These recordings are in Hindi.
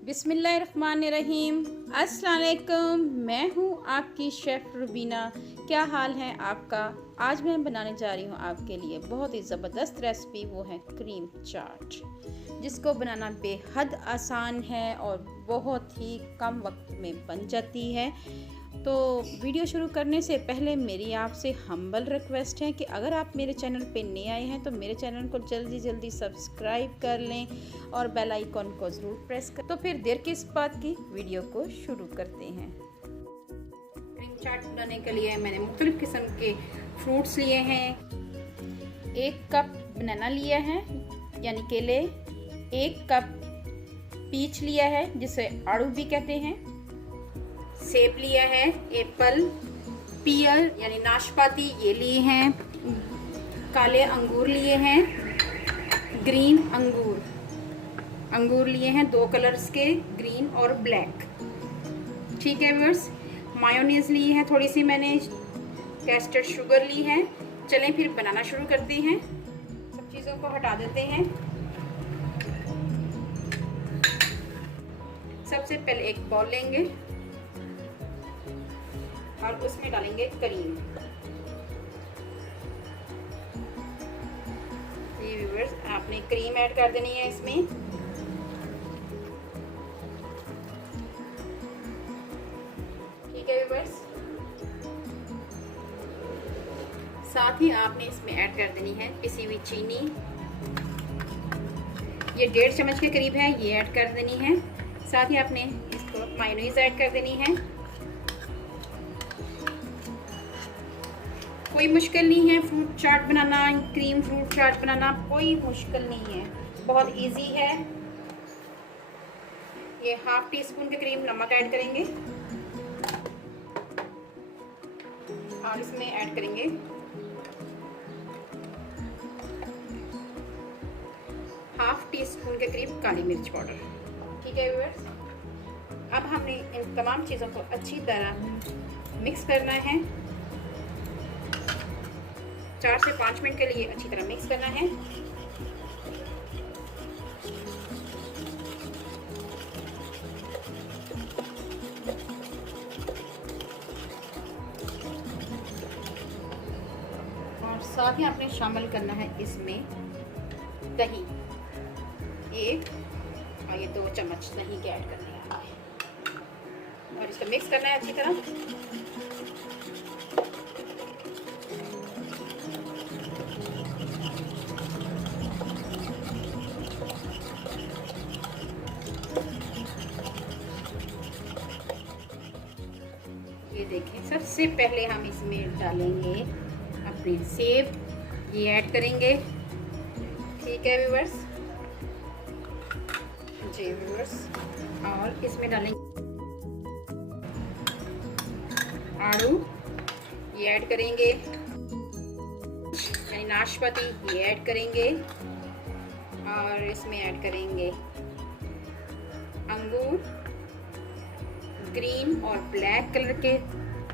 बिस्मिल्लाहिर्रहमानिर्रहीम। अस्सलाम वालेकुम। मैं हूँ आपकी शेफ़ रुबीना। क्या हाल है आपका? आज मैं बनाने जा रही हूँ आपके लिए बहुत ही ज़बरदस्त रेसिपी, वो है क्रीम चाट, जिसको बनाना बेहद आसान है और बहुत ही कम वक्त में बन जाती है। तो वीडियो शुरू करने से पहले मेरी आपसे हम्बल रिक्वेस्ट है कि अगर आप मेरे चैनल पे नए आए हैं तो मेरे चैनल को जल्दी सब्सक्राइब कर लें और बेल आइकन को ज़रूर प्रेस कर। तो फिर देर किस बात की, वीडियो को शुरू करते हैं। क्रीम चाट बनाने के लिए मैंने मुख्तलिफ़ किस्म के फ्रूट्स लिए हैं। 1 कप बनाना लिया है यानी केले, 1 कप पीच लिया है जिसे आड़ू भी कहते हैं, सेब लिया है, एप्पल, पियर यानी नाशपाती ये लिए हैं, काले अंगूर लिए हैं, ग्रीन अंगूर लिए हैं 2 कलर्स के, ग्रीन और ब्लैक। ठीक है व्यूअर्स, मायोनीज ली है थोड़ी सी, मैंने कैस्टर्ड शुगर ली है। चलें फिर बनाना शुरू करते हैं। सब चीज़ों को हटा देते हैं। सबसे पहले एक बाउल लेंगे और उसमें डालेंगे क्रीम। ये व्यूअर्स, आपने क्रीम ऐड कर देनी है इसमें। ठीक है व्यूअर्स, साथ ही आपने इसमें ऐड कर देनी है पिसी हुई चीनी। ये 1.5 चम्मच के करीब है, ये ऐड कर देनी है। साथ ही आपने इसको मायोनीज ऐड कर देनी है। कोई मुश्किल नहीं है फ्रूट चाट बनाना, क्रीम फ्रूट चाट बनाना कोई मुश्किल नहीं है, बहुत इजी है। ये 1/2 टीस्पून के करीब नमक ऐड करेंगे और इसमें ऐड करेंगे 1/2 टीस्पून के करीब काली मिर्च पाउडर। ठीक है व्यूअर्स, अब हमने इन तमाम चीज़ों को अच्छी तरह मिक्स करना है। 4 से 5 मिनट के लिए अच्छी तरह मिक्स करना है। और साथ ही आपने शामिल करना है इसमें दही, 1 और ये 2 चम्मच दही के ऐड करने हैं और इसको मिक्स करना है अच्छी तरह। ये देखें, सबसे पहले हम इसमें डालेंगे अपने सेब, ये ऐड करेंगे। ठीक है व्यूअर्स जी व्यूअर्स, और इसमें डालेंगे आड़ू, ये ऐड करेंगे, यानी नाशपाती ये ऐड करेंगे, और इसमें ऐड करेंगे अंगूर, ग्रीन और ब्लैक कलर के।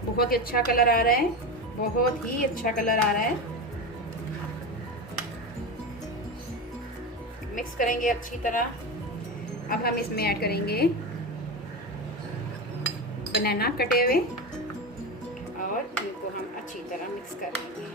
बहुत ही अच्छा कलर आ रहा है, बहुत ही अच्छा कलर आ रहा है। मिक्स करेंगे अच्छी तरह। अब हम इसमें ऐड करेंगे बनाना कटे हुए और इनको हम अच्छी तरह मिक्स कर लेंगे।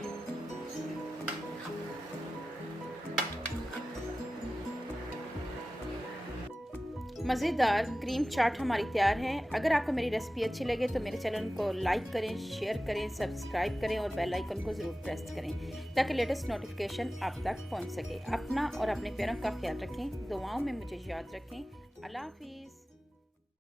मज़ेदार क्रीम चाट हमारी तैयार है। अगर आपको मेरी रेसिपी अच्छी लगे तो मेरे चैनल को लाइक करें, शेयर करें, सब्सक्राइब करें और बेल आइकन को ज़रूर प्रेस करें ताकि लेटेस्ट नोटिफिकेशन आप तक पहुंच सके। अपना और अपने प्यारों का ख्याल रखें, दुआओं में मुझे याद रखें। अल्लाह हाफिज़।